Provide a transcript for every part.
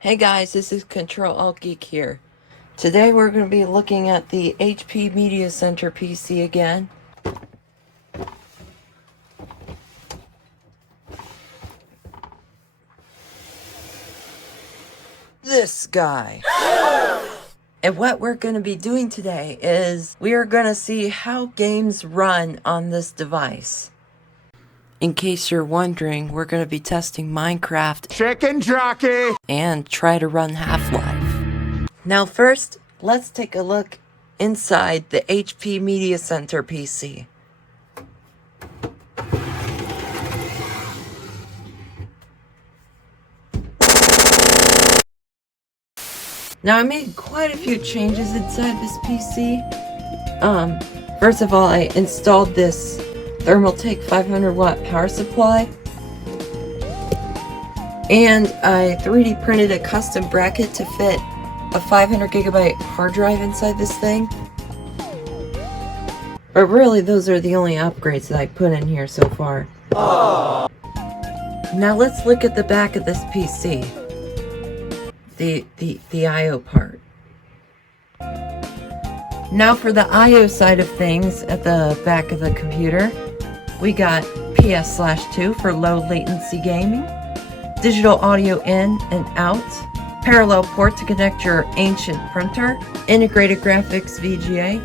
Hey guys, this is CTRL-ALT-Geek here. Today we're going to be looking at the HP Media Center PC again. This guy. And what we're going to be doing today is we are going to see how games run on this device. In case you're wondering, we're going to be testing Minecraft, Chicken Jockey, and try to run Half-Life. Now first, let's take a look inside the HP Media Center PC. Now I made quite a few changes inside this PC. First of all, I installed this Thermaltake 500 watt power supply, and I 3D printed a custom bracket to fit a 500 gigabyte hard drive inside this thing. But really, those are the only upgrades that I put in here so far. Aww. Now let's look at the back of this PC. The I/O part. Now for the I/O side of things at the back of the computer, we got PS/2 for low latency gaming, digital audio in and out, parallel port to connect your ancient printer, integrated graphics VGA.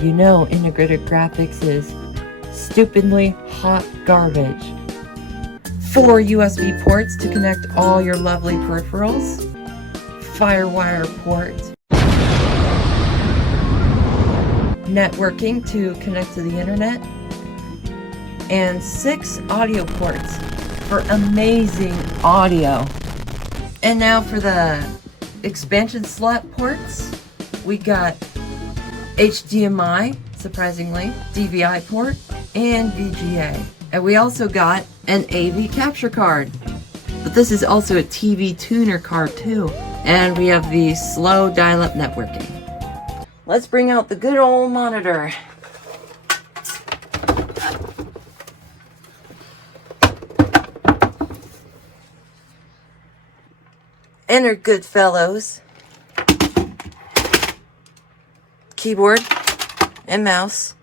You know integrated graphics is stupidly hot garbage. 4 USB ports to connect all your lovely peripherals, Firewire port, networking to connect to the internet, and 6 audio ports for amazing audio. And now for the expansion slot ports, we got HDMI, surprisingly, DVI port, and VGA. And we also got an AV capture card. But this is also a TV tuner card too. And we have the slow dial-up networking. Let's bring out the good old monitor. Enter Goodfellows. Keyboard and mouse.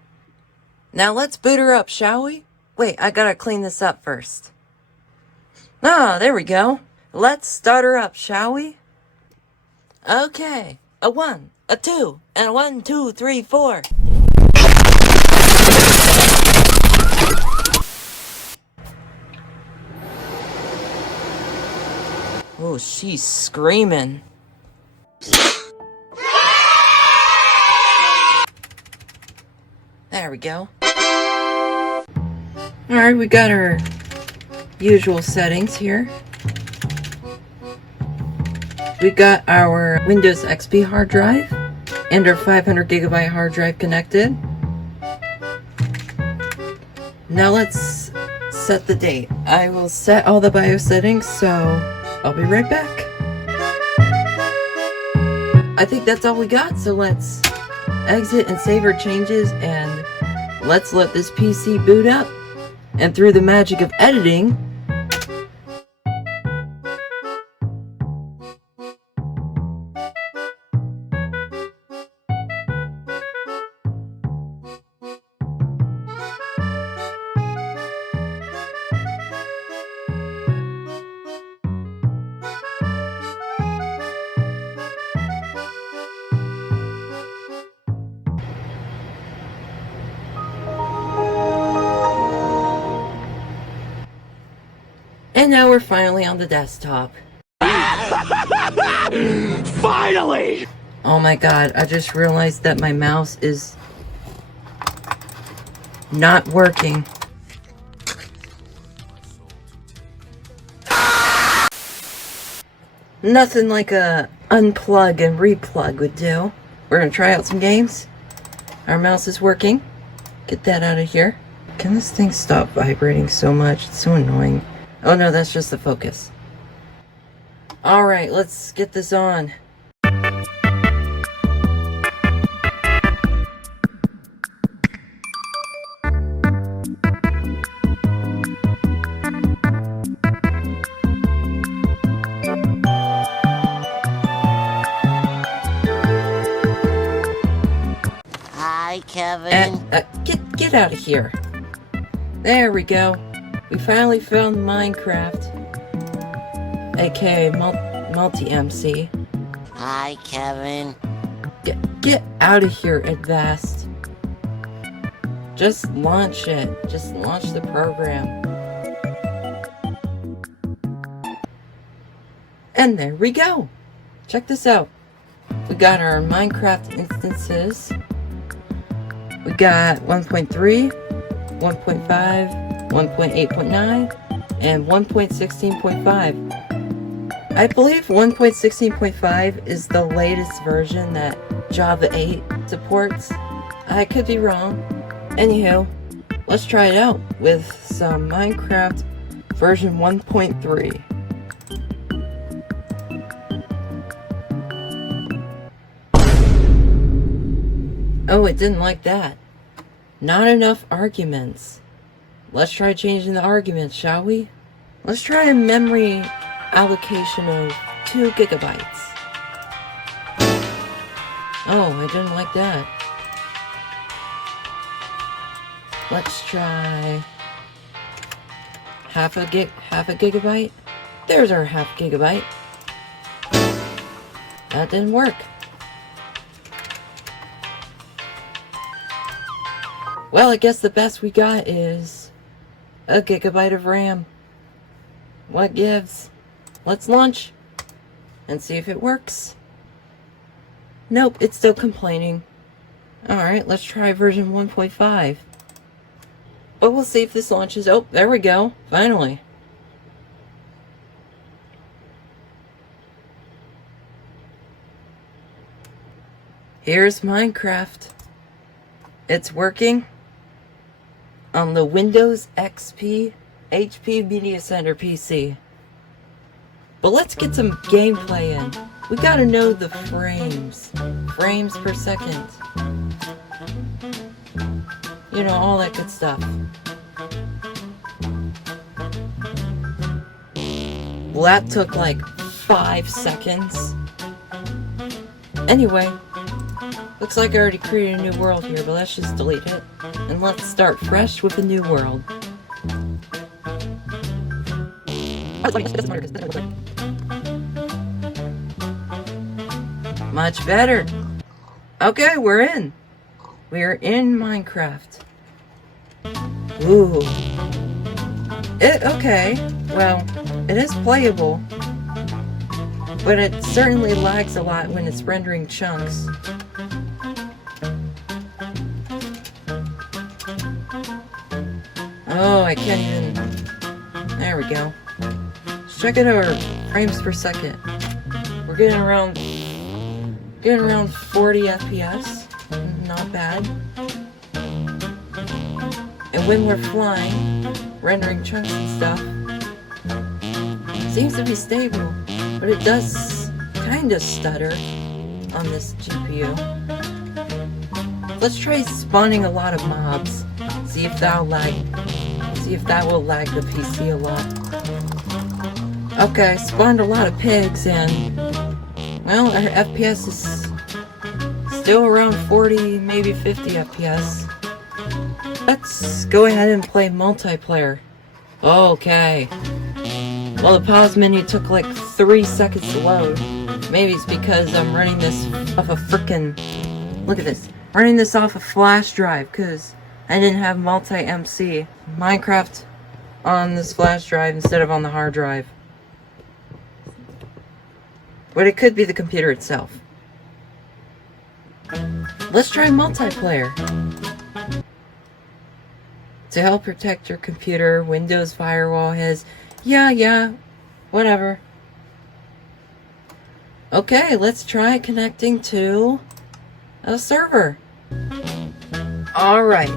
Now let's boot her up, shall we? Wait, I gotta clean this up first. Ah, there we go. Let's start her up, shall we? Okay, a 1, a 2, and a 1, 2, 3, 4. Oh, she's screaming. There we go. Alright, we got our usual settings here. We got our Windows XP hard drive and our 500 gigabyte hard drive connected. Now let's set the date. I will set all the BIOS settings, so I'll be right back. I think that's all we got, so let's exit and save our changes, and let's let this PC boot up. And through the magic of editing, and now we're finally on the desktop. finally! Oh my god, I just realized that my mouse is not working. Nothing like a unplug and replug would do. We're gonna try out some games. Our mouse is working. Get that out of here. Can this thing stop vibrating so much? It's so annoying. Oh no, that's just the focus. Alright, let's get this on. Kevin. Get out of here. There we go. We finally found Minecraft, aka MultiMC. Hi, Kevin. Get out of here, Advast. Just launch it. Just launch the program. And there we go. Check this out. We got our Minecraft instances. We got 1.3, 1.5, 1.8.9, and 1.16.5. I believe 1.16.5 is the latest version that Java 8 supports. I could be wrong. Anywho, let's try it out with some Minecraft version 1.3. Oh, it didn't like that. Not enough arguments. Let's try changing the arguments, shall we? Let's try a memory allocation of 2 gigabytes. Oh, I didn't like that. Let's try half a gigabyte. There's our half gigabyte. That didn't work. Well, I guess the best we got is a gigabyte of RAM. What gives? Let's launch and see if it works. Nope, it's still complaining. Alright, let's try version 1.5. But we'll see if this launches. Oh, there we go. Finally. Here's Minecraft. It's working on the Windows XP HP Media Center PC. But let's get some gameplay in. We gotta know the frames. Frames per second. You know, all that good stuff. Well, that took like 5 seconds. Anyway, looks like I already created a new world here, but let's just delete it. And let's start fresh with a new world. Much better. Okay, we're in. We're in Minecraft. Ooh. Okay. Well, it is playable. But it certainly lags a lot when it's rendering chunks. Oh, I can't even... There we go. Let's check it out. Frames per second. We're getting around 40 FPS. Not bad. And when we're flying, rendering chunks and stuff, seems to be stable, but it does kind of stutter on this GPU. Let's try spawning a lot of mobs. See if that will lag the PC a lot. Okay, spawned a lot of pigs, and well, our FPS is still around 40, maybe 50 FPS. Let's go ahead and play multiplayer. Okay. Well, the pause menu took like 3 seconds to load. Maybe it's because I'm running this off a frickin'... Look at this. Running this off a flash drive, because I didn't have MultiMC Minecraft on this flash drive instead of on the hard drive. But it could be the computer itself. Let's try multiplayer. To help protect your computer, Windows Firewall has... Yeah, whatever. Okay, let's try connecting to a server. Alright,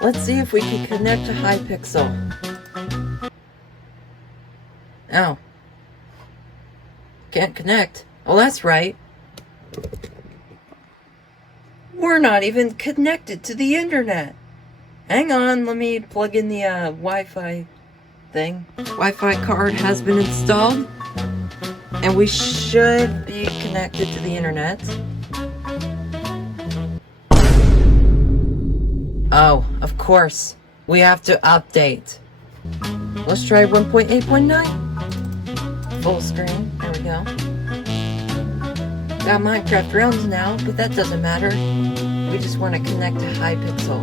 let's see if we can connect to Hypixel. Oh. Can't connect. Oh, that's right. We're not even connected to the internet. Hang on, let me plug in the Wi-Fi thing. Wi-Fi card has been installed. And we should be connected to the internet. Oh, of course. We have to update. Let's try 1.8.9. Full screen. There we go. Got Minecraft realms now, but that doesn't matter. We just want to connect to Hypixel.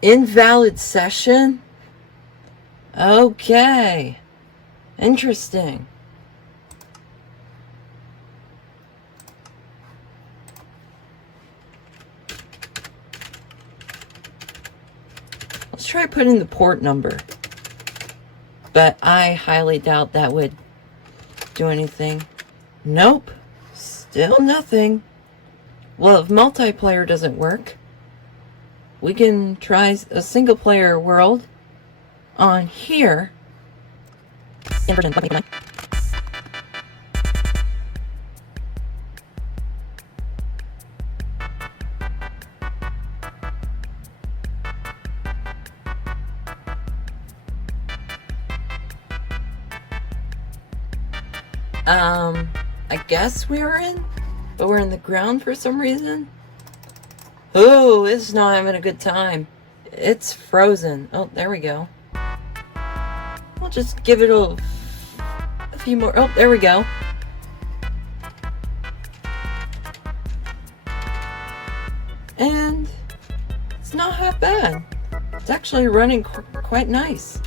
Invalid session? Okay. Interesting. Let's try putting the port number. But I highly doubt that would do anything. Nope. Still nothing. Well, if multiplayer doesn't work, we can try a single player world on here. In version 1.9. I guess we are in, but we're in the ground for some reason. Oh, it's not having a good time. It's frozen. Oh, there we go. I'll just give it a few more. Oh, there we go. And it's not half bad. It's actually running quite nice.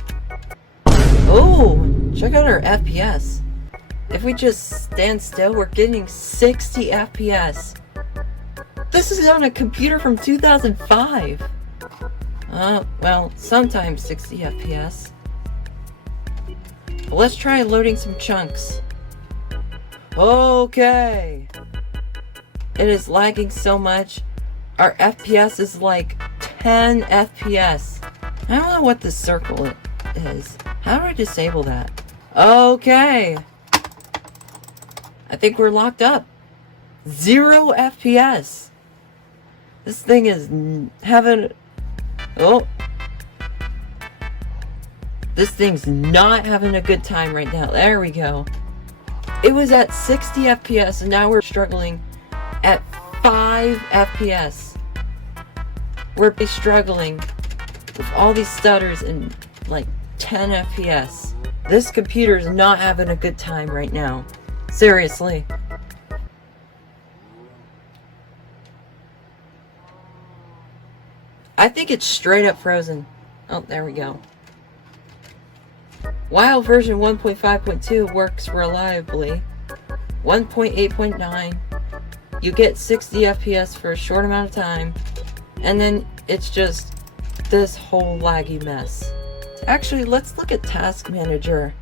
Oh, check out our FPS. If we just stand still, we're getting 60 FPS. This is on a computer from 2005. Well, sometimes 60 FPS. Let's try loading some chunks. Okay. It is lagging so much. Our FPS is like 10 FPS. I don't know what this circle is. How do I disable that? Okay. I think we're locked up. 0 FPS. This thing is having... Oh. This thing's not having a good time right now. There we go. It was at 60 FPS and now we're struggling at 5 FPS. We're struggling with all these stutters and like 10 FPS. This computer is not having a good time right now. Seriously. I think it's straight up frozen. Oh, there we go. While version 1.5.2 works reliably, 1.8.9, you get 60 FPS for a short amount of time, and then it's just this whole laggy mess. Actually, let's look at Task Manager.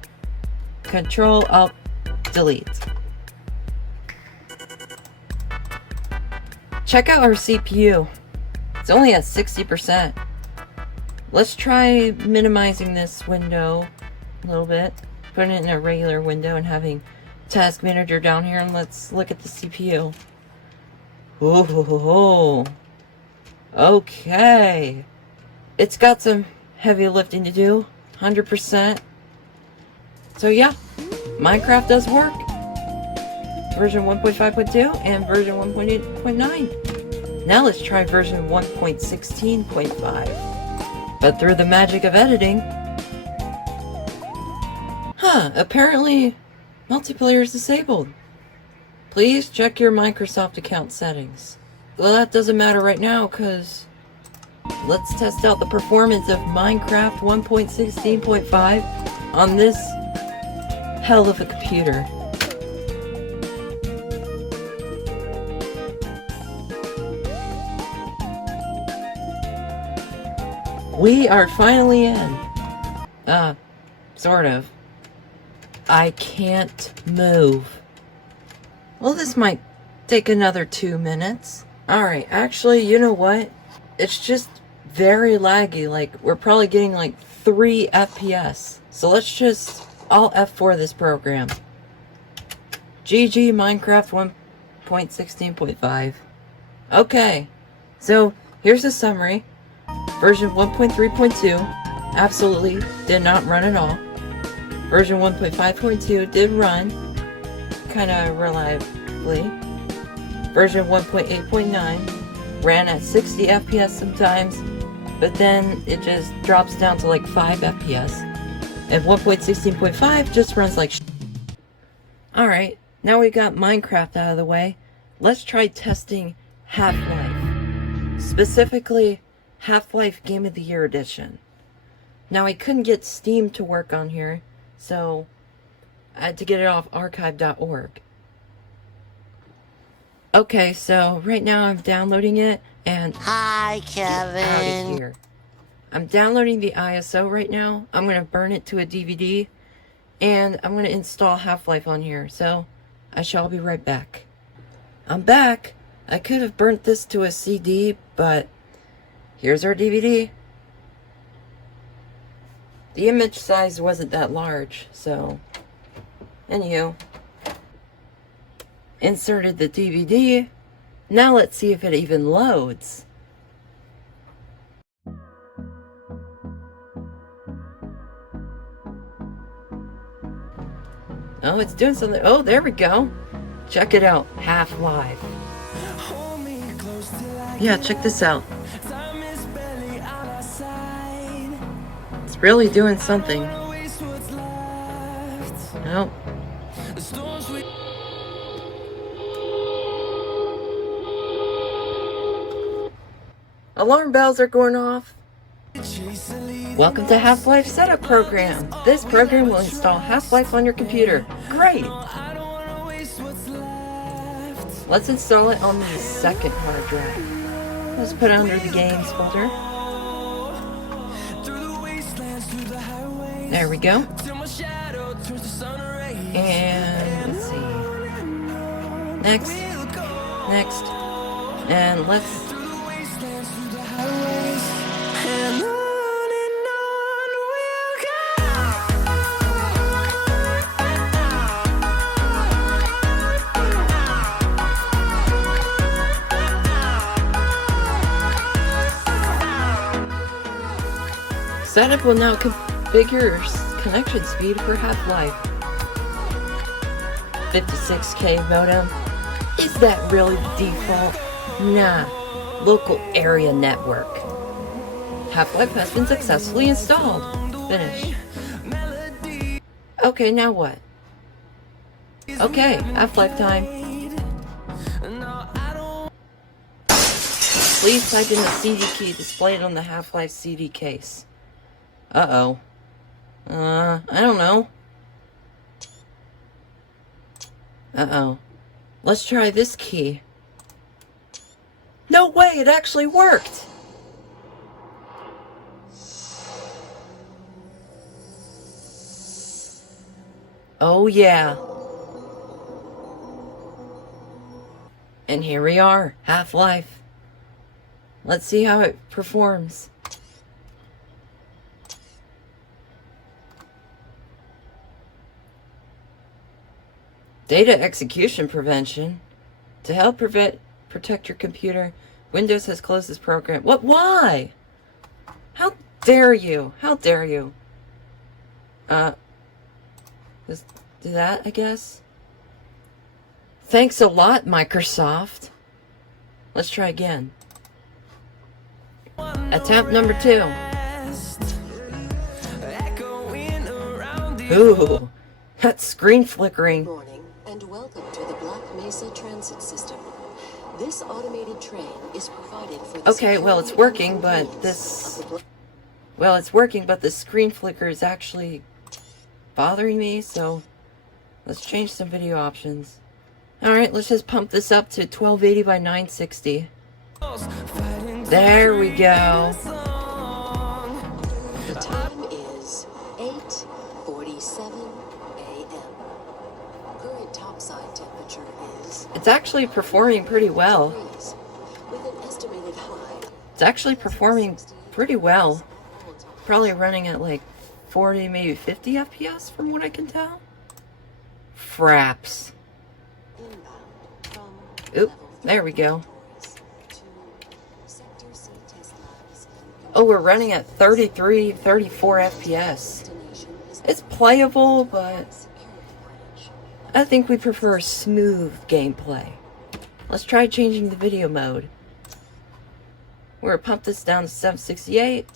CTRL-ALT-Delete. Check out our CPU. It's only at 60%. Let's try minimizing this window a little bit. Putting it in a regular window and having Task Manager down here, and let's look at the CPU. Oh, okay. It's got some heavy lifting to do. 100%. So yeah, Minecraft does work. Version 1.5.2 and version 1.8.9. Now let's try version 1.16.5. But through the magic of editing... apparently multiplayer is disabled. Please check your Microsoft account settings. Well, that doesn't matter right now, because... let's test out the performance of Minecraft 1.16.5 on this hell of a computer. We are finally in. Sort of. I can't move. Well, this might take another 2 minutes. Alright, actually, you know what? It's just very laggy. Like, we're probably getting like 3 FPS. So let's just... I'll F4 this program. GG Minecraft 1.16.5. Okay. So, here's the summary. Version 1.3.2 absolutely did not run at all. Version 1.5.2 did run kind of reliably. Version 1.8.9 ran at 60 FPS sometimes, but then it just drops down to like 5 FPS. And 1.16.5 just runs like Alright, now we got Minecraft out of the way. Let's try testing Half-Life. Specifically, Half-Life Game of the Year Edition. Now I couldn't get Steam to work on here, so I had to get it off archive.org. Okay, so right now I'm downloading it, and Hi, get out of Kevin. here. I'm downloading the ISO right now. I'm going to burn it to a DVD, and I'm going to install Half-Life on here, so I shall be right back. I'm back. I could have burnt this to a CD, but here's our DVD. The image size wasn't that large, so anywho. Inserted the DVD. Now let's see if it even loads. Oh, it's doing something. Oh, there we go. Check it out. Half-Life. Yeah, check this out. It's really doing something. Nope. Alarm bells are going off. Welcome to Half-Life Setup Program. This program will install Half-Life on your computer. Great! Let's install it on the second hard drive. Let's put it under the games folder. There we go. And let's see. Next. And let's setup will now configure connection speed for Half-Life. 56K modem. Is that really the default? Nah. Local area network. Half-Life has been successfully installed. Finish. Okay, now what? Okay, Half-Life time. Please type in the CD key displayed on the Half-Life CD case. Uh-oh. I don't know. Uh-oh. Let's try this key. No way, it actually worked! Oh yeah. And here we are, Half-Life. Let's see how it performs. Data execution prevention. To help protect your computer, Windows has closed this program. What? Why? How dare you? How dare you? Just do that, I guess. Thanks a lot, Microsoft. Let's try again. Attempt number 2. Ooh, that's screen flickering. Good morning and welcome to the Black Mesa Transit System. This automated train is provided for the Okay, well it's working, but this... Well, it's working, but the screen flicker is actually bothering me, so let's change some video options. Alright, let's just pump this up to 1280 by 960. There we go. The time is 8:47 a.m. Current topside temperature is It's actually performing pretty well. degrees, with an estimated high. It's actually performing pretty well. Probably running at like 40, maybe 50 FPS from what I can tell. Fraps. Inbound from Oop, level there we go. to Sector C test labs. Oh, we're running at 33, 34 FPS. It's playable, but I think we prefer smooth gameplay. Let's try changing the video mode. We're gonna pump this down to 768.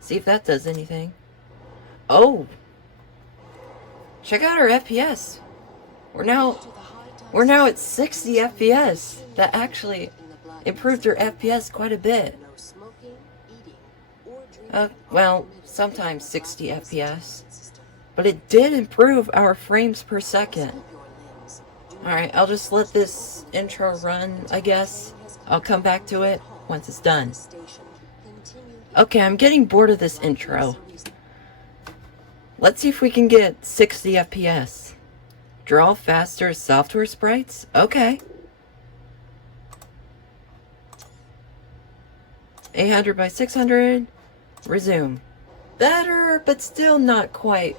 See if that does anything. Oh! Check out our FPS. We're now at 60 FPS. That actually improved our FPS quite a bit. Well, sometimes 60 FPS. But it did improve our frames per second. Alright, I'll just let this intro run, I guess. I'll come back to it once it's done. Okay, I'm getting bored of this intro. Let's see if we can get 60 FPS. Draw faster software sprites? Okay. 800 by 600. Resume. Better, but still not quite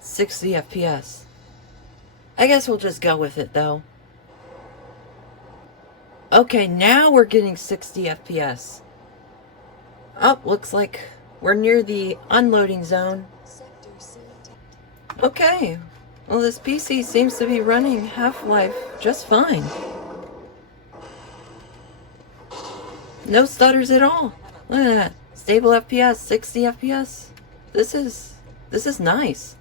60 FPS. I guess we'll just go with it though. Okay, now we're getting 60 FPS. Oh, looks like we're near the unloading zone. Okay, well this PC seems to be running Half-Life just fine. No stutters at all. Look at that. Stable FPS, 60 FPS. This is nice.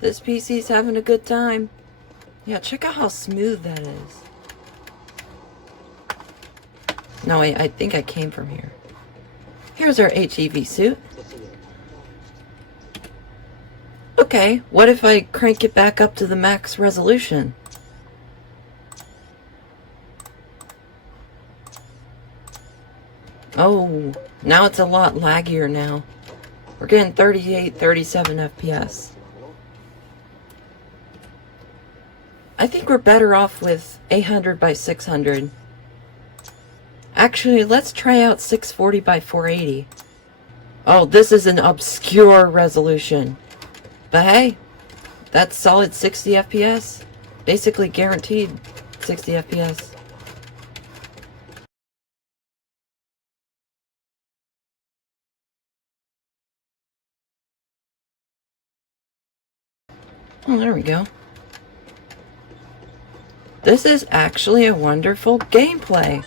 This PC's having a good time. Yeah, check out how smooth that is. No, I think I came from here. Here's our HEV suit. Okay, what if I crank it back up to the max resolution? Oh, now it's a lot laggier now. We're getting 38, 37 FPS. I think we're better off with 800 by 600. Actually, let's try out 640 by 480. Oh, this is an obscure resolution. But hey, that's solid 60 FPS. Basically guaranteed 60 FPS. Oh, there we go. This is actually a wonderful gameplay.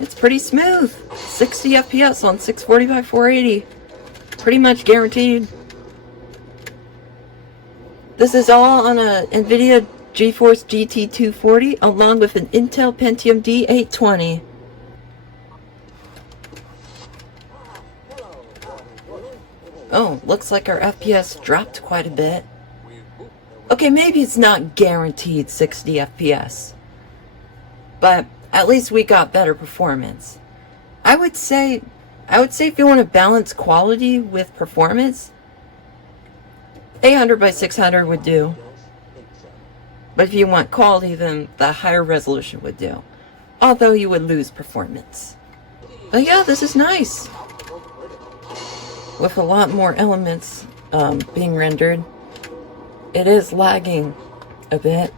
It's pretty smooth. 60 FPS on 640 by 480. Pretty much guaranteed. This is all on a NVIDIA GeForce GT 240 along with an Intel Pentium D 820. Oh, looks like our FPS dropped quite a bit. Okay, maybe it's not guaranteed 60 FPS. But at least we got better performance. I would say if you want to balance quality with performance, 800 by 600 would do. But if you want quality, then the higher resolution would do. Although you would lose performance. But yeah, this is nice. With a lot more elements being rendered. It is lagging a bit.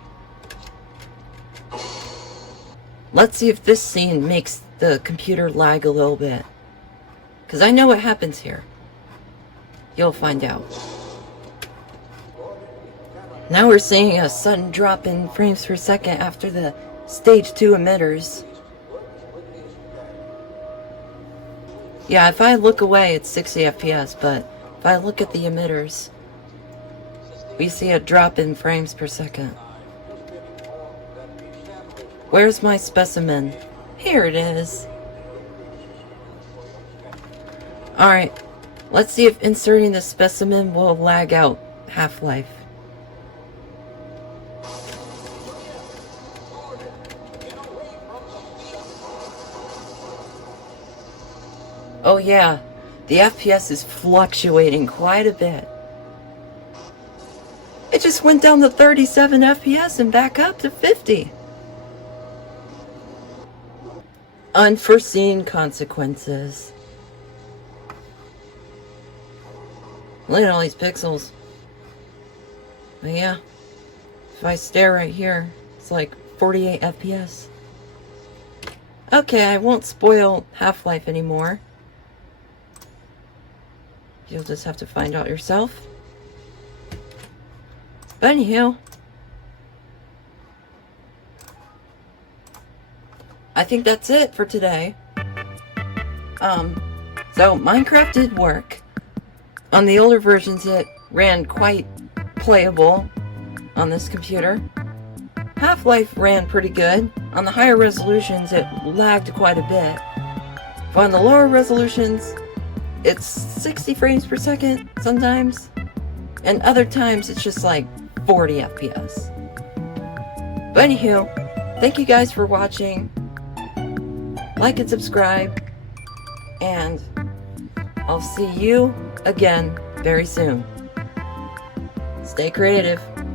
Let's see if this scene makes the computer lag a little bit. Because I know what happens here. You'll find out. Now we're seeing a sudden drop in frames per second after the stage 2 emitters. Yeah, if I look away it's 60 FPS, but if I look at the emitters, we see a drop in frames per second. Where's my specimen? Here it is. Alright, let's see if inserting the specimen will lag out Half-Life. Oh yeah, the FPS is fluctuating quite a bit. It just went down to 37 FPS and back up to 50. Unforeseen consequences. Look at all these pixels. But yeah, if I stare right here, it's like 48 FPS. Okay, I won't spoil Half-Life anymore. You'll just have to find out yourself. But anywho, I think that's it for today. So Minecraft did work. On the older versions, it ran quite playable on this computer. Half-Life ran pretty good. On the higher resolutions, it lagged quite a bit. But on the lower resolutions, it's 60 frames per second sometimes. And other times, it's just like 40 FPS. But anywho, thank you guys for watching. Like and subscribe. And I'll see you again very soon. Stay creative.